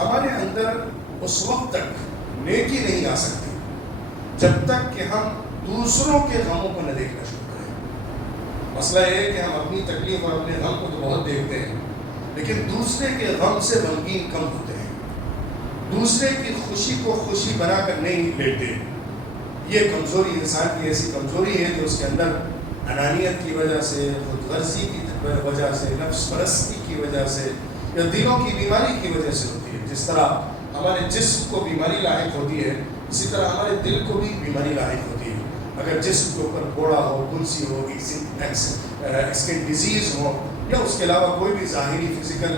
ہمارے اندر اس وقت تک نیکی نہیں آ سکتی جب تک کہ ہم دوسروں کے غموں کو نہ دیکھنا شروع کریں۔ مسئلہ یہ ہے کہ ہم اپنی تکلیف اور اپنے غم کو تو بہت دیکھتے ہیں، لیکن دوسرے کے غم سے غمگین کم ہوتے ہیں، دوسرے کی خوشی کو خوشی بنا کر نہیں لیتے۔ یہ کمزوری انسان کی ایسی کمزوری ہے جو اس کے اندر انانیت کی وجہ سے، خود غرضی کی وجہ سے، نفس پرستی کی وجہ سے یا دلوں کی بیماری کی وجہ سے ہوتی ہے۔ جس طرح ہمارے جسم کو بیماری لاحق ہوتی ہے، اسی طرح ہمارے دل کو بھی بیماری لاحق ہوتی ہے۔ اگر جسم کے اوپر پھوڑا ہو، پھنسی ہو، اسکن ڈیزیز ہو یا اس کے علاوہ کوئی بھی ظاہری فزیکل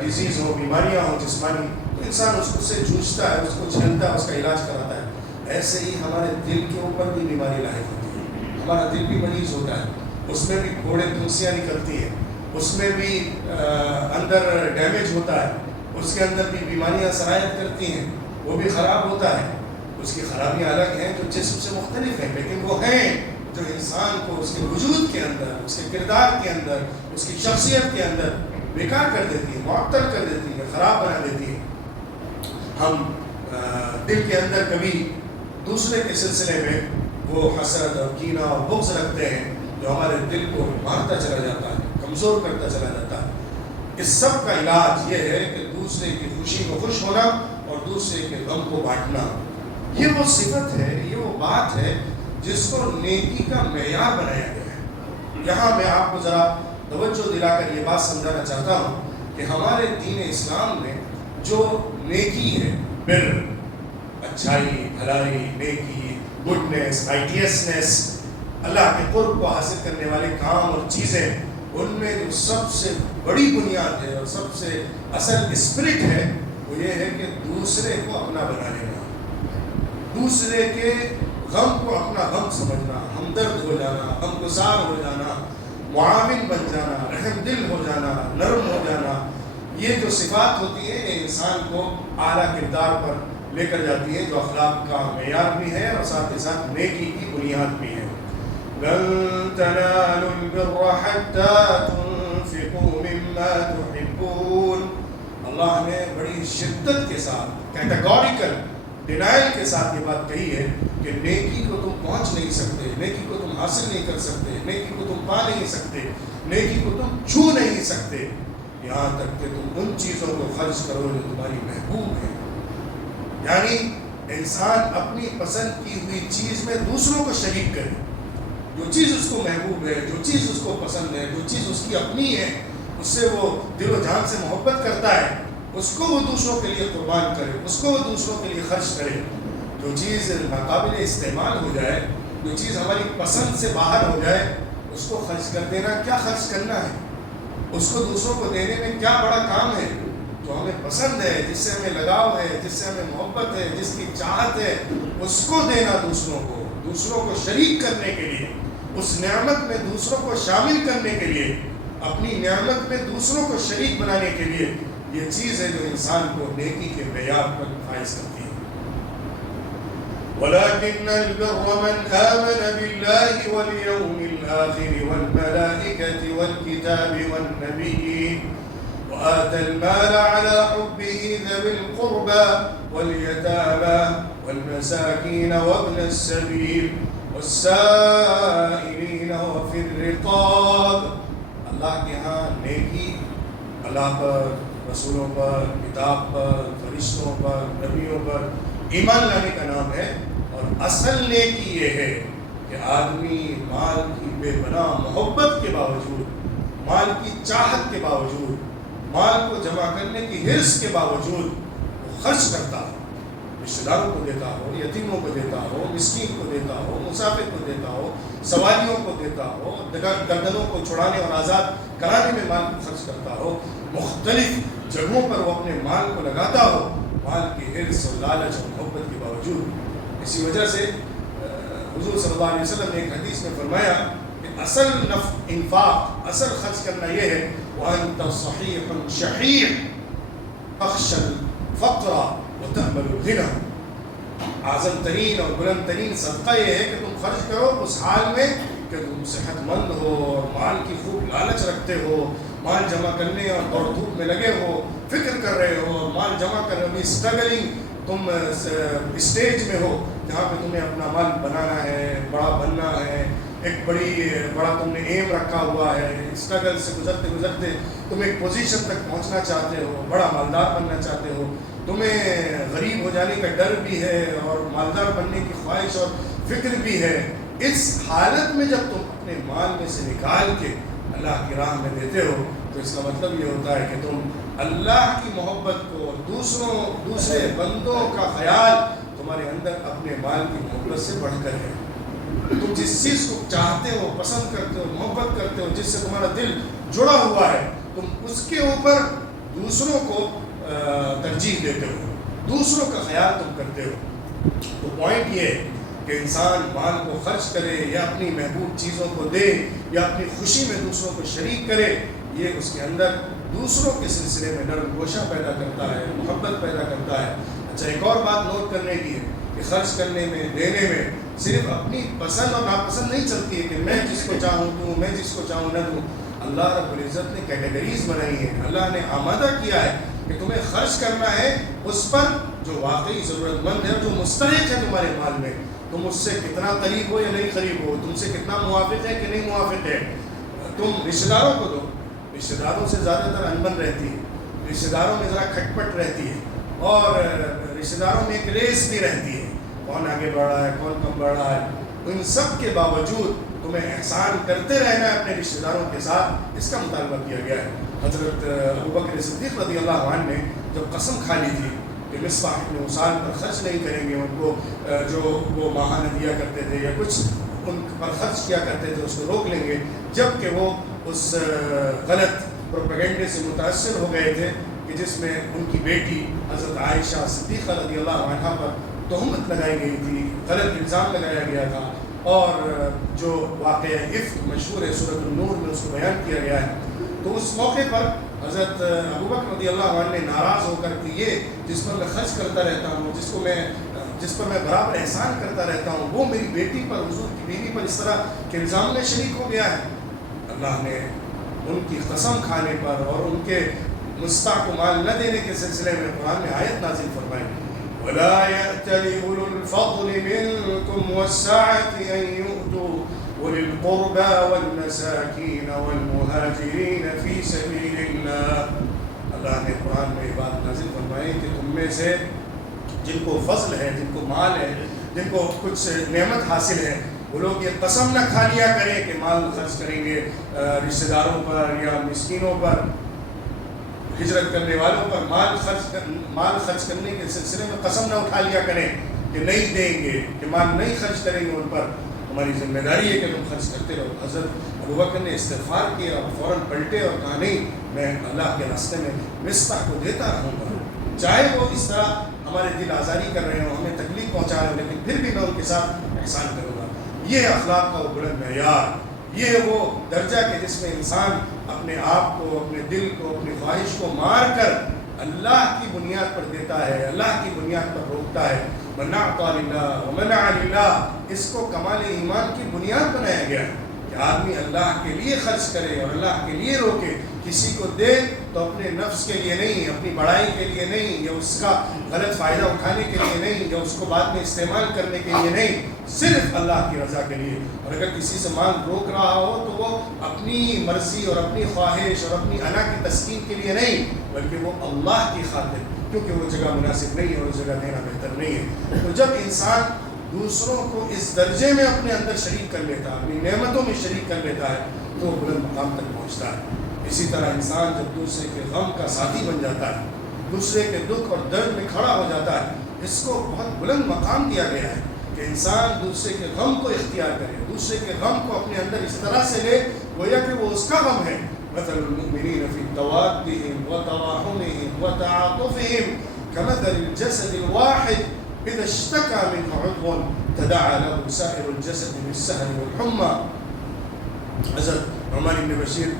ڈیزیز ہو، بیماریاں ہوں جسمانی، تو انسان اس سے جوجھتا ہے، اس کو جھیلتا ہے، اس کا علاج کراتا ہے۔ ایسے ہی ہمارے دل کے اوپر بھی بیماری لاحق ہوتی ہے، ہمارا دل بھی مریض ہوتا ہے، اس میں بھی پھوڑے پھنسیاں نکلتی ہیں، اس میں بھی اندر ڈیمیج ہوتا ہے، اس کے اندر بھی بیماریاں سرایت کرتی ہیں، وہ بھی خراب ہوتا ہے۔ اس کی خرابیاں الگ ہیں جو جسم سے مختلف ہیں، لیکن وہ ہیں جو انسان کو اس کے وجود کے اندر، اس کے کردار کے اندر، اس کی شخصیت کے اندر بیکار کر دیتی ہے، معطل کر دیتی ہے، خراب بنا دیتی ہے۔ ہم دل کے اندر کبھی دوسرے کے سلسلے میں وہ حسد اور کینہ اور بغض رکھتے ہیں جو ہمارے دل کو مارتا چلا جاتا ہے، کمزور کرتا چلا جاتا ہے۔ اس سب کا علاج یہ ہے کہ دوسرے کی خوشی کو خوش ہونا اور دوسرے کے غم کو بانٹنا۔ یہ وہ صفت ہے، یہ وہ بات ہے جس کو نیکی کا معیار بنایا گیا ہے۔ یہاں میں آپ کو ذرا توجہ دلا کر یہ بات سمجھانا چاہتا ہوں کہ ہمارے دین اسلام میں جو نیکی ہے، بر، اچھائی، بھلائی، نیکی، گڈنس، رائٹیسنس، اللہ کے قرب کو حاصل کرنے والے کام اور چیزیں، ان میں جو سب سے بڑی بنیاد ہے اور سب سے اصل اسپرٹ ہے وہ یہ ہے کہ دوسرے کو اپنا بنا لینا، دوسرے کے غم کو اپنا غم سمجھنا، ہمدرد ہو جانا، غمگسار ہو جانا، معاون بن جانا، رحم دل ہو جانا، نرم ہو جانا۔ یہ جو صفات ہوتی ہیں یہ انسان کو اعلیٰ کردار پر لے کر جاتی ہیں، جو اخلاق کا معیار بھی ہے اور ساتھ ہی ساتھ نیکی کی بنیاد بھی ہے۔ لن تنالوا البر حتى تنفقوا مما تحبون۔ اللہ نے بڑی شدت کے ساتھ، کیٹیگوریکل ڈینائل کے ساتھ یہ بات کہی ہے کہ نیکی کو تم پہنچ نہیں سکتے، نیکی کو تم حاصل نہیں کر سکتے، نیکی کو تم پا نہیں سکتے، نیکی کو تم چھو نہیں سکتے یہاں تک کہ تم ان چیزوں کو خرچ کرو جو تمہاری محبوب ہے۔ یعنی انسان اپنی پسند کی ہوئی چیز میں دوسروں کو شریک کرے، جو چیز اس کو محبوب ہے، جو چیز اس کو پسند ہے، جو چیز اس کی اپنی ہے، اس سے وہ دل و جان سے محبت کرتا ہے، اس کو وہ دوسروں کے لیے قربان کرے، اس کو وہ دوسروں کے لیے خرچ کرے۔ جو چیز ناقابل استعمال ہو جائے، جو چیز ہماری پسند سے باہر ہو جائے، اس کو خرچ کر دینا، کیا خرچ کرنا ہے، اس کو دوسروں کو دینے میں کیا بڑا کام ہے۔ جو ہمیں پسند ہے، جس سے ہمیں لگاؤ ہے، جس سے ہمیں محبت ہے، جس کی چاہت ہے، اس کو دینا دوسروں کو شریک کرنے کے لیے، اس نعمت میں دوسروں کو شامل کرنے کے لیے، اپنی نعمت میں دوسروں کو شریک بنانے کے لیے، یہ چیز ہے جو انسان کو نیکی کے معیار پر فائز کرتی ہے۔ وَلَكِنَّ الْبِرَّ مَنْ آمَنَ بِاللَّهِ وَالْيَوْمِ الْآخِرِ وَالْمَلَائِكَةِ وَالْكِتَابِ وَالنَّبِيِّينَ وَآتَى الْمَالَ عَلَى حُبِّهِ ذَوِي الْقُرْبَى وَالْيَتَامَى وَالْمَسَاكِينَ وَابْنَ السَّبِيلِ وَالسَّائِلِينَ وَفِي الرِّقَابِ۔ اللہ کے ہاں نیکی اللہ پر، رسولوں پر، کتاب پر، فرشتوں پر، نبیوں پر ایمان لانے کا نام ہے، اور اصل نیکی یہ ہے کہ آدمی مال کی بے پناہ محبت کے باوجود، مال کی چاہت کے باوجود، مال کو جمع کرنے کی حرص کے باوجود وہ خرچ کرتا ہو، رشتہ داروں کو دیتا ہو، یتیموں کو دیتا ہو، مسکین کو دیتا ہو، مسافر کو دیتا ہو، سواریوں کو دیتا ہو، گردنوں کو چھڑانے اور آزاد کرانے میں مال کو خرچ کرتا ہو، مختلف جگہوں پر وہ اپنے مال کو لگاتا ہو، مال کی حرص اور لالچ اور محبت کے باوجود۔ اسی وجہ سے حضور صلی اللہ علیہ وسلم نے ایک حدیث میں فرمایا کہ اصل انفاق، اصل خرچ کرنا یہ ہے وَأَنْتَ صَحِيحٌ شَحِيحٌ تَخْشَى الْفَقْرَ وَتَأْمَلُ الْغِنَى۔ اعظم ترین اور بلند ترین صدقہ یہ ہے کہ تم خرچ کرو اس حال میں کہ تم صحت مند ہو، مال کی خوب لالچ رکھتے ہو، مال جمع کرنے اور دوڑ دھوپ میں لگے ہو، فکر کر رہے ہو اور مال جمع کر رہے ہو، اسٹرگلنگ، تم اسٹیج میں ہو جہاں پہ تمہیں اپنا مال بنانا ہے، بڑا بننا ہے، ایک بڑا تم نے ایم رکھا ہوا ہے، اسٹرگل سے گزرتے گزرتے تم ایک پوزیشن تک پہنچنا چاہتے ہو، بڑا مالدار بننا چاہتے ہو، تمہیں غریب ہو جانے کا ڈر بھی ہے اور مالدار بننے کی خواہش اور فکر بھی ہے، اس حالت میں جب تم اپنے مال میں سے نکال کے اللہ کی راہ میں دیتے ہو تو اس کا مطلب یہ ہوتا ہے کہ تم اللہ کی محبت کو، دوسرے بندوں کا خیال تمہارے اندر اپنے مال کی محبت سے بڑھ کر ہے۔ تم جس چیز کو چاہتے ہو، پسند کرتے ہو، محبت کرتے ہو، جس سے تمہارا دل جڑا ہوا ہے، تم اس کے اوپر دوسروں کو ترجیح دیتے ہو، دوسروں کا خیال تم کرتے ہو۔ تو پوائنٹ یہ ہے کہ انسان مال کو خرچ کرے یا اپنی محبوب چیزوں کو دے یا اپنی خوشی میں دوسروں کو شریک کرے، یہ اس کے اندر دوسروں کے سلسلے میں نرم گوشہ پیدا کرتا ہے، محبت پیدا کرتا ہے۔ اچھا، ایک اور بات نوٹ کرنے کی ہے کہ خرچ کرنے میں، دینے میں صرف اپنی پسند اور ناپسند نہیں چلتی ہے کہ میں جس کو چاہوں دوں، میں جس کو چاہوں نہ دوں۔ اللہ رب العزت نے کیٹیگریز بنائی ہیں، اللہ نے آمادہ کیا ہے کہ تمہیں خرچ کرنا ہے اس پر جو واقعی ضرورت مند ہے، جو مستحق ہے تمہارے مال میں۔ تم اس سے کتنا قریب ہو یا نہیں قریب ہو، تم سے کتنا موافق ہے کہ نہیں موافق ہے۔ تم رشتہ داروں کو دو، رشتہ داروں سے زیادہ تر انبن رہتی ہے، رشتہ داروں میں ذرا کھٹ پٹ رہتی ہے اور رشتہ داروں میں ایک ریس بھی رہتی ہے، کون آگے بڑھ رہا ہے، کون کم بڑھ رہا ہے۔ ان سب کے باوجود تمہیں احسان کرتے رہنا ہے اپنے رشتہ داروں کے ساتھ، اس کا مطالبہ کیا گیا ہے۔ حضرت ابوبکر صدیق رضی اللہ عنہ نے جب قسم کھا لی تھی کہ مصباح ابن اسال پر خرچ نہیں کریں گے، ان کو جو وہ ماہانہ دیا کرتے تھے یا کچھ ان پر خرچ کیا کرتے تھے اس کو روک لیں گے، جب کہ وہ اس غلط پروپیگنڈے سے متاثر ہو گئے تھے کہ جس میں ان کی بیٹی حضرت عائشہ صدیقہ رضی اللہ عنہا پر تہمت لگائی گئی تھی، غلط الزام لگایا گیا تھا، اور جو واقعہ افک مشہور ہے سورۃ النور میں اس کو بیان کیا گیا ہے۔ تو اس موقع پر حضرت ابوبکر رضی اللہ عنہ نے ناراض ہو کر کہ یہ جس پر میں خرچ کرتا رہتا ہوں، جس پر میں برابر احسان کرتا رہتا ہوں، وہ میری بیٹی پر، حضور کی بیوی پر اس طرح کے الزام میں شریک ہو گیا ہے۔ اللہ نے ان کی قسم کھانے پر اور ان کے مستحق کو مال نہ دینے کے سلسلے میں قرآن میں آیت نازل فرمائی، وَلَا يَأْتَلِ أُولُو الْفَضْلِ مِنْكُمْ وَالسَّعَةِ أَنْ يُؤْتُوا أُولِي الْقُرْبَى وَالْمَسَاكِينَ وَالْمُهَاجِرِينَ فِي سَبِيلِ اللَّهِ۔ اللہ نے قرآن میں یہ بات نازل فرمائی کہ تم میں سے جن کو فضل ہے، جن کو مال ہے، جن کو کچھ نعمت حاصل ہے، وہ لوگ یہ قسم نہ کھا لیا کریں کہ مال خرچ کریں گے رشتہ داروں پر یا مسکینوں پر، ہجرت کرنے والوں پر مال خرچ کرنے کے سلسلے میں قسم نہ اٹھا لیا کریں کہ نہیں دیں گے، کہ مال نہیں خرچ کریں گے ان پر۔ ہماری ذمہ داری ہے کہ تم خرچ کرتے رہو۔ حضرت ابوبکر نے استغفار کیا اور فوراً پلٹے اور کہا نہیں، میں اللہ کے راستے میں مصباح کو دیتا رہوں گا، چاہے وہ اس طرح ہمارے دل آزاری کر رہے ہوں، ہمیں تکلیف پہنچا رہے ہوں، لیکن پھر بھی میں ان کے ساتھ احسان کروں گا۔ یہ اخلاق کا وہ بلند معیار، یہ وہ درجہ کہ جس میں انسان اپنے آپ کو، اپنے دل کو، اپنی خواہش کو مار کر اللہ کی بنیاد پر دیتا ہے، اللہ کی بنیاد پر روکتا ہے۔ من اعطى لله ومنع لله، اس کو کمال ایمان کی بنیاد بنایا گیا کہ آدمی اللہ کے لیے خرچ کرے اور اللہ کے لیے روکے، کسی کو دے تو اپنے نفس کے لیے نہیں، اپنی بڑائی کے لیے نہیں، یا اس کا غلط فائدہ اٹھانے کے لیے نہیں، یا اس کو بعد میں استعمال کرنے کے لیے نہیں، صرف اللہ کی رضا کے لیے۔ اور اگر کسی سے مال روک رہا ہو تو وہ اپنی مرضی اور اپنی خواہش اور اپنی انا کی تسکین کے لیے نہیں، بلکہ وہ اللہ کی خاطر، کیونکہ وہ جگہ مناسب نہیں ہے اور جگہ دینا بہتر نہیں ہے۔ تو جب انسان دوسروں کو اس درجے میں اپنے اندر شریک کر لیتا ہے، اپنی نعمتوں میں شریک کر لیتا ہے، تو وہ بلند مقام تک پہنچتا ہے۔ اسی طرح انسان جب دوسرے کے غم کا ساتھی بن جاتا ہے، دوسرے کے دکھ اور درد میں کھڑا ہو جاتا ہے، اس کو بہت بلند مقام دیا گیا ہے کہ انسان دوسرے کے غم کو اختیار کرے، دوسرے کے غم کو اپنے اندر اس طرح سے لے گویا کہ وہ اس کا غم ہے۔ مثل المؤمنین فی توادهم وتراحمهم وتعاطفهم كمثل الجسد الواحد اذا اشتكى منه عضو تداعى له سائر الجسد بالسهر والحمى۔ حضرت نعمان بن بشیر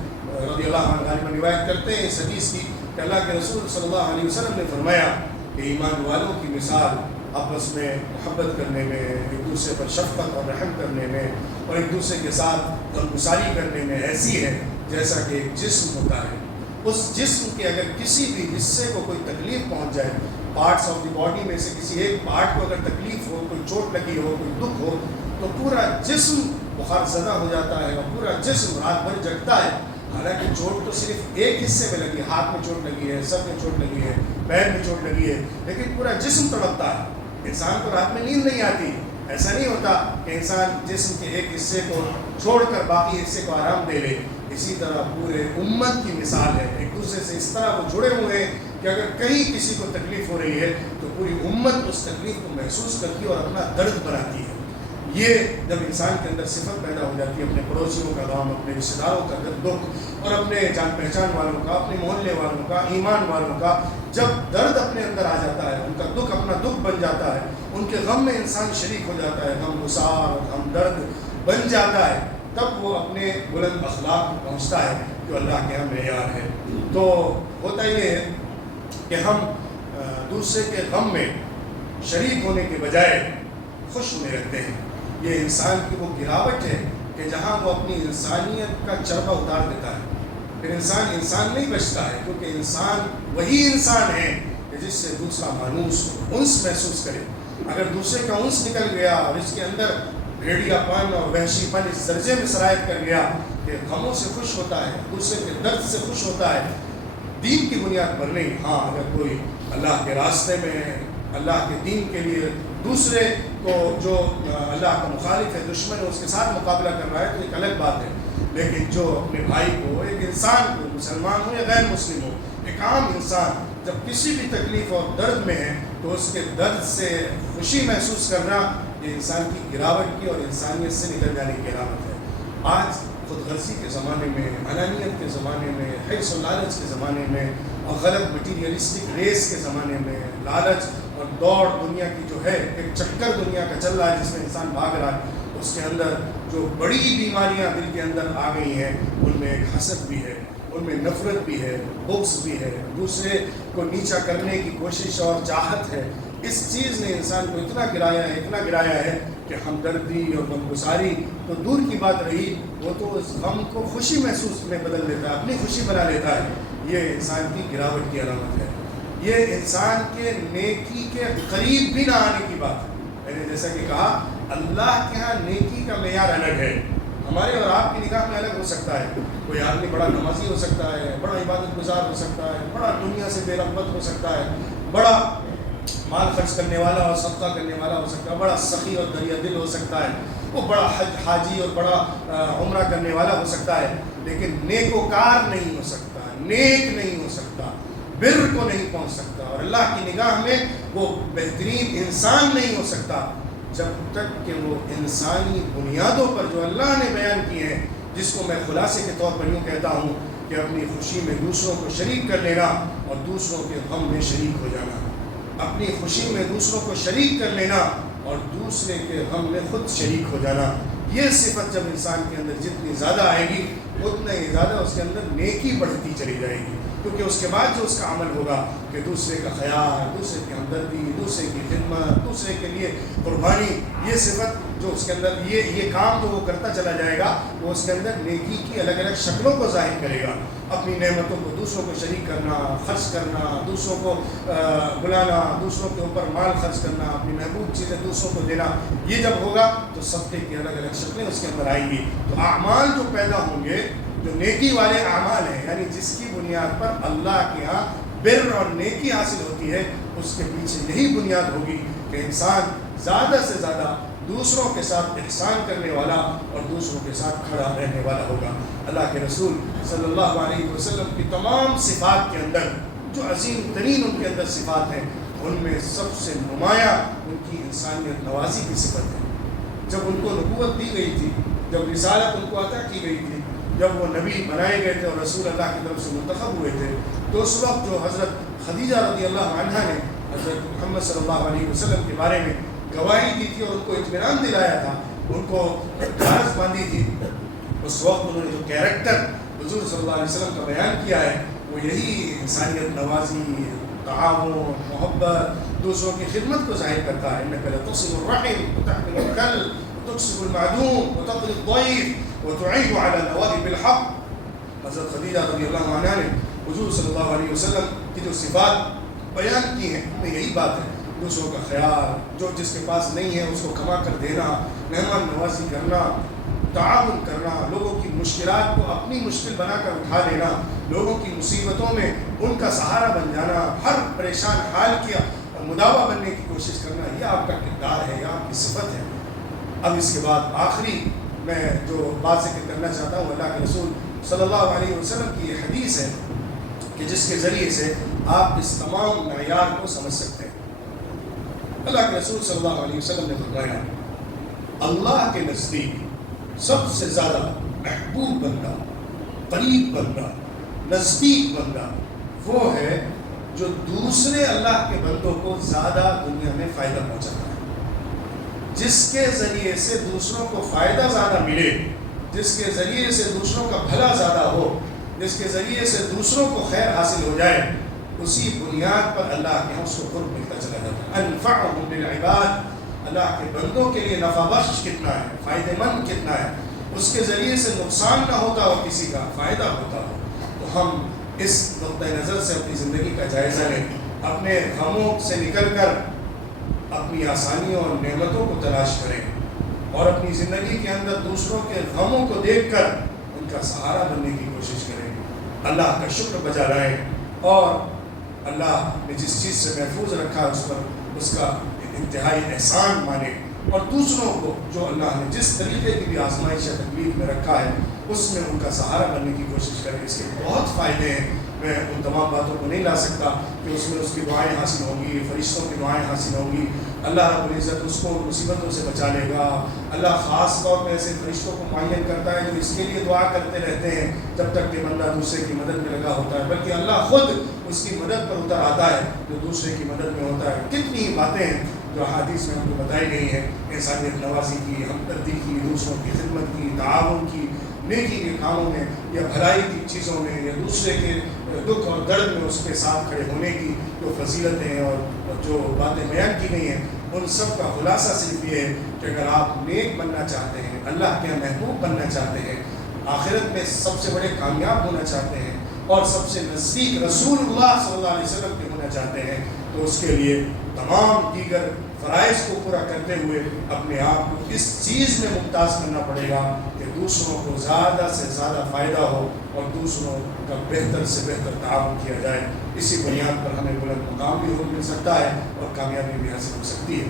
رضی اللہ عنہ غالباً روایت کرتے ہیں اس حدیث کی کہ اللہ کے رسول صلی اللہ علیہ وسلم نے فرمایا کہ ایمان والوں کی مثال آپس میں محبت کرنے میں، ایک دوسرے پر شفقت اور رحم کرنے میں اور ایک دوسرے کے ساتھ غمگساری کرنے میں ایسی ہے جیسا کہ ایک جسم ہوتا ہے اس جسم کے اگر کسی بھی حصے کو کوئی تکلیف پہنچ جائے، پارٹس آف دی باڈی میں سے کسی ایک پارٹ کو اگر تکلیف ہو، کوئی چوٹ لگی ہو، کوئی دکھ ہو، تو پورا جسم بخار زدہ ہو جاتا ہے اور پورا جسم رات بھر جگتا ہے۔ حالانکہ چوٹ تو صرف ایک حصے میں لگی ہے، ہاتھ میں چوٹ لگی ہے، سر میں چوٹ لگی ہے، پیر میں چوٹ لگی ہے، لیکن پورا جسم تڑپتا ہے۔ انسان کو رات میں نیند نہیں آتی۔ ایسا نہیں ہوتا کہ انسان جسم کے ایک حصے کو چھوڑ کر باقی حصے کو آرام دے لے۔ اسی طرح پورے امت کی مثال ہے، ایک دوسرے سے اس طرح وہ جڑے ہوئے ہیں کہ اگر کہیں کسی کو تکلیف ہو رہی ہے تو پوری امت اس تکلیف کو محسوس کرتی ہے اور اپنا درد بناتی ہے۔ یہ جب انسان کے اندر صفت پیدا ہو جاتی ہے، اپنے پڑوسیوں کا غم، اپنے رشتہ داروں کا دکھ، اور اپنے جان پہچان والوں کا، اپنے محلے والوں کا، ایمان والوں کا جب درد اپنے اندر آ جاتا ہے، ان کا دکھ اپنا دکھ بن جاتا ہے، ان کے غم میں انسان شریک ہو جاتا ہے، غم گسار اور غم درد بن جاتا ہے، تب وہ اپنے بلند اخلاق کو پہنچتا ہے جو اللہ کے یہاں معیار ہے۔ تو ہوتا یہ ہے کہ ہم دوسرے کے غم میں شریک ہونے کے بجائے خوش ہونے لگتے ہیں۔ یہ انسان کی وہ گراوٹ ہے کہ جہاں وہ اپنی انسانیت کا چربہ اتار دیتا ہے، پھر انسان نہیں بچتا ہے، کیونکہ انسان وہی انسان ہے کہ جس سے دوسرا مانوس ہو، انس محسوس کرے۔ اگر دوسرے کا انس نکل گیا اور اس کے اندر بھیڑیا پن اور وحشی پن اس درجے میں سرایت کر گیا کہ غموں سے خوش ہوتا ہے، دوسرے کے درد سے خوش ہوتا ہے، دین کی بنیاد پر نہیں۔ ہاں، اگر کوئی اللہ کے راستے میں اللہ کے دین کے لیے دوسرے کو جو اللہ کا مخالف ہے، دشمن ہے، اس کے ساتھ مقابلہ کر رہا ہے تو ایک الگ بات ہے، لیکن جو اپنے بھائی کو، ایک انسان کو، مسلمان ہو یا غیر مسلم ہو، ایک عام انسان جب کسی بھی تکلیف اور درد میں ہے تو اس کے درد سے خوشی محسوس کرنا یہ انسان کی گراوٹ کی اور انسانیت سے نکل جانے کی علامت ہے۔ آج خود غرضی کے زمانے میں، انانیت کے زمانے میں، حرص و لالچ کے زمانے میں اور غلط مٹیریلسٹک ریس کے زمانے میں، لالچ اور دوڑ دنیا کی جو ہے، ایک چکر دنیا کا چل رہا ہے جس میں انسان بھاگ رہا ہے، اس کے اندر جو بڑی بیماریاں دل کے اندر آ گئی ہیں، ان میں ایک حسد بھی ہے، ان میں نفرت بھی ہے، بغض بھی ہے، دوسرے کو نیچا کرنے کی کوشش اور چاہت ہے۔ اس چیز نے انسان کو اتنا گرایا ہے کہ ہمدردی اور غمگساری تو دور کی بات رہی، وہ تو اس غم کو خوشی محسوس میں بدل لیتا ہے، اپنی خوشی بنا لیتا ہے۔ یہ انسان کی گراوٹ کی علامت ہے، یہ انسان کے نیکی کے قریب بھی نہ آنے کی بات ہے۔ میں نے جیسا کہ کہا، اللہ کے ہاں نیکی کا معیار الگ ہے، ہمارے اور آپ کی نگاہ میں الگ ہو سکتا ہے۔ کوئی آدمی بڑا نمازی ہو سکتا ہے، بڑا عبادت گزار ہو سکتا ہے، بڑا دنیا سے بے رغبت ہو سکتا ہے، بڑا مال خرچ کرنے والا اور صدقہ کرنے والا ہو سکتا ہے، بڑا سخی اور دریا دل ہو سکتا ہے، وہ بڑا حاجی اور بڑا عمرہ کرنے والا ہو سکتا ہے، لیکن نیکوکار نہیں ہو سکتا، نیک نہیں ہو سکتا، بر کو نہیں پہنچ سکتا، اور اللہ کی نگاہ میں وہ بہترین انسان نہیں ہو سکتا جب تک کہ وہ انسانی بنیادوں پر جو اللہ نے بیان کی ہیں، جس کو میں خلاصے کے طور پر یوں کہتا ہوں کہ اپنی خوشی میں دوسروں کو شریک کر لینا اور دوسروں کے غم میں شریک ہو جانا، اپنی خوشی میں دوسروں کو شریک کر لینا اور دوسرے کے غم میں خود شریک ہو جانا، یہ صفت جب انسان کے اندر جتنی زیادہ آئے گی اتنا ہی زیادہ اس کے اندر نیکی بڑھتی چلی جائے گی، کیونکہ اس کے بعد جو اس کا عمل ہوگا کہ دوسرے کا خیال، دوسرے کی ہمدردی، دوسرے کی خدمت، دوسرے کے لیے قربانی، یہ صفت جو اس کے اندر یہ کام جو وہ کرتا چلا جائے گا، وہ اس کے اندر نیکی کی الگ الگ شکلوں کو ظاہر کرے گا۔ اپنی نعمتوں کو دوسروں کو شریک کرنا، خرچ کرنا، دوسروں کو بلانا، دوسروں کے اوپر مال خرچ کرنا، اپنی محبوب چیزیں دوسروں کو دینا، یہ جب ہوگا تو صدقے کی الگ الگ شکلیں اس کے اندر آئیں گی۔ تو اعمال جو پیدا ہوں گے، جو نیکی والے اعمال ہیں، یعنی جس کی بنیاد پر اللہ کے ہاں بر اور نیکی حاصل ہوتی ہے، اس کے پیچھے یہی بنیاد ہوگی کہ انسان زیادہ سے زیادہ دوسروں کے ساتھ احسان کرنے والا اور دوسروں کے ساتھ کھڑا رہنے والا ہوگا۔ اللہ کے رسول صلی اللہ علیہ وسلم کی تمام صفات کے اندر جو عظیم ترین ان کے اندر صفات ہیں، ان میں سب سے نمایاں ان کی انسانیت نوازی کی صفت ہے۔ جب ان کو نبوت دی گئی تھی، جب رسالت ان کو عطا کی گئی تھی، جب وہ نبی بنائے گئے تھے اور رسول اللہ کی طرف سے منتخب ہوئے تھے، تو اس وقت جو حضرت خدیجہ رضی اللہ عنہا نے حضرت محمد صلی اللہ علیہ وسلم کے بارے میں گواہی دی تھی اور ان کو اطمینان دلایا تھا، ان کو ڈھارس باندھی تھی، اس وقت انہوں نے جو کیریکٹر حضور صلی اللہ علیہ وسلم کا بیان کیا ہے وہ یہی انسانیت نوازی، تعاون، محبت، دوسروں کی خدمت کو ظاہر کرتا ہے۔ انک لتصل الرحم وتحمل الکل وتكسب المعدوم وتقري الضيف وتعين على نوائب الحق۔ حضرت خدیجہ رضی اللہ عنہا نے حضور صلی اللہ علیہ وسلم کی جو صفات بیان کی ہیں ان میں یہی بات ہے، دوسروں کا خیال، جو جس کے پاس نہیں ہے اس کو کما کر دینا، مہمان نوازی کرنا، تعاون کرنا، لوگوں کی مشکلات کو اپنی مشکل بنا کر اٹھا لینا، لوگوں کی مصیبتوں میں ان کا سہارا بن جانا، ہر پریشان حال کی مداوا بننے کی کوشش کرنا، یہ آپ کا کردار ہے، یہ آپ کی صفت ہے۔ اب اس کے بعد آخری میں جو بات ذکر کرنا چاہتا ہوں، اللہ کے رسول صلی اللہ علیہ وسلم کی یہ حدیث ہے کہ جس کے ذریعے سے آپ اس تمام معیار کو سمجھ سکتے ہیں۔ اللہ کے رسول صلی اللہ علیہ وسلم نے فرمایا، اللہ کے نزدیک سب سے زیادہ محبوب بندہ، قریب بندہ، نزدیک بندہ وہ ہے جو دوسرے اللہ کے بندوں کو زیادہ دنیا میں فائدہ پہنچاتا ہے، جس کے ذریعے سے دوسروں کو فائدہ زیادہ ملے، جس کے ذریعے سے دوسروں کا بھلا زیادہ ہو، جس کے ذریعے سے دوسروں کو خیر حاصل ہو جائے، اسی بنیاد پر اللہ کے ہاں اس کو قرب ملتا چلا جاتا ہے۔ انفعهم للعباد، اللہ کے بندوں کے لیے نفع بخش کتنا ہے، فائدہ مند کتنا ہے، اس کے ذریعے سے نقصان نہ ہوتا اور کسی کا فائدہ ہوتا ہو۔ تو ہم اس نقطۂ نظر سے اپنی زندگی کا جائزہ لیں، اپنے غموں سے نکل کر اپنی آسانیوں اور نعمتوں کو تلاش کریں، اور اپنی زندگی کے اندر دوسروں کے غموں کو دیکھ کر ان کا سہارا بننے کی کوشش کریں، اللہ کا شکر بجا لائیں، اور اللہ نے جس چیز سے محفوظ رکھا اس پر اس کا انتہائی احسان مانیں، اور دوسروں کو جو اللہ نے جس طریقے کی بھی آزمائش یا تکلیف میں رکھا ہے اس میں ان کا سہارا بننے کی کوشش کریں۔ اس کے بہت فائدے ہیں، میں ان تمام باتوں کو نہیں لا سکتا کہ اس میں اس کی دعائیں حاصل ہوں گی، فرشتوں کی دعائیں حاصل ہوں گی، اللہ رب العزت اس کو مصیبتوں سے بچا لے گا، اللہ خاص طور پہ ایسے فرشتوں کو معین کرتا ہے جو اس کے لیے دعا کرتے رہتے ہیں جب تک کہ بندہ دوسرے کی مدد میں لگا ہوتا ہے، بلکہ اللہ خود اس کی مدد پر اتر آتا ہے جو دوسرے کی مدد میں ہوتا ہے۔ کتنی ہی باتیں ہیں جو حدیث میں ہم کو بتائی گئی ہیں، انسانیت نوازی کی، ہمدردی کی، دوسروں کی خدمت کی، تعاون کی، نیکی کے کاموں میں یا بھلائی کی چیزوں میں، یا دوسرے کے دکھ اور درد میں اس کے ساتھ کھڑے ہونے کی جو فضیلتیں اور جو باتیں بیان کی گئی ہیں، ان سب کا خلاصہ صرف یہ ہے کہ اگر آپ نیک بننا چاہتے ہیں، اللہ کے محبوب بننا چاہتے ہیں، آخرت میں سب سے بڑے کامیاب ہونا چاہتے ہیں، اور سب سے نزدیک رسول اللہ صلی اللہ علیہ وسلم کے ہونا چاہتے ہیں، تو اس کے لیے تمام دیگر فرائض کو پورا کرتے ہوئے اپنے آپ کو اس چیز میں ممتاز کرنا پڑے گا کہ دوسروں کو زیادہ سے زیادہ فائدہ ہو اور دوسروں کا بہتر سے بہتر تعاون کیا جائے۔ اسی بنیاد پر ہمیں بلند مقام بھی مل سکتا ہے اور کامیابی بھی حاصل ہو سکتی ہے۔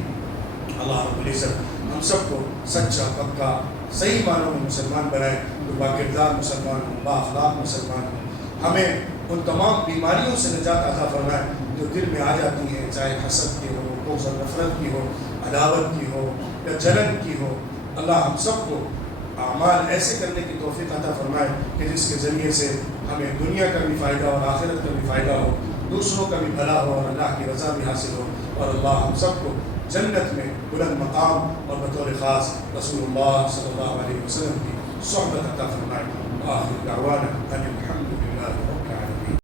اللہ رب العزت ہم سب کو سچا پکا صحیح معنوں میں مسلمان بنائے، جو باکردار مسلمان ہوں، با اخلاق مسلمان ہوں، ہمیں ان تمام بیماریوں سے نجات عطا فرمائے جو دل میں آ جاتی ہیں، چاہے حسد کی ہو، بغض اور نفرت کی ہو، عداوت کی ہو یا جلن کی ہو۔ اللہ ہم سب کو اعمال ایسے کرنے کی توفیق عطا فرمائے کہ جس کے ذریعے سے ہمیں دنیا کا بھی فائدہ اور آخرت کا بھی فائدہ ہو، دوسروں کا بھی بھلا ہو اور اللہ کی رضا بھی حاصل ہو، اور اللہ ہم سب کو جنت میں بلند مقام اور بطور خاص رسول اللہ صلی اللہ علیہ وسلم کی صحبت عطا فرمائے۔ آخر دعوانا ان الحمد للہ۔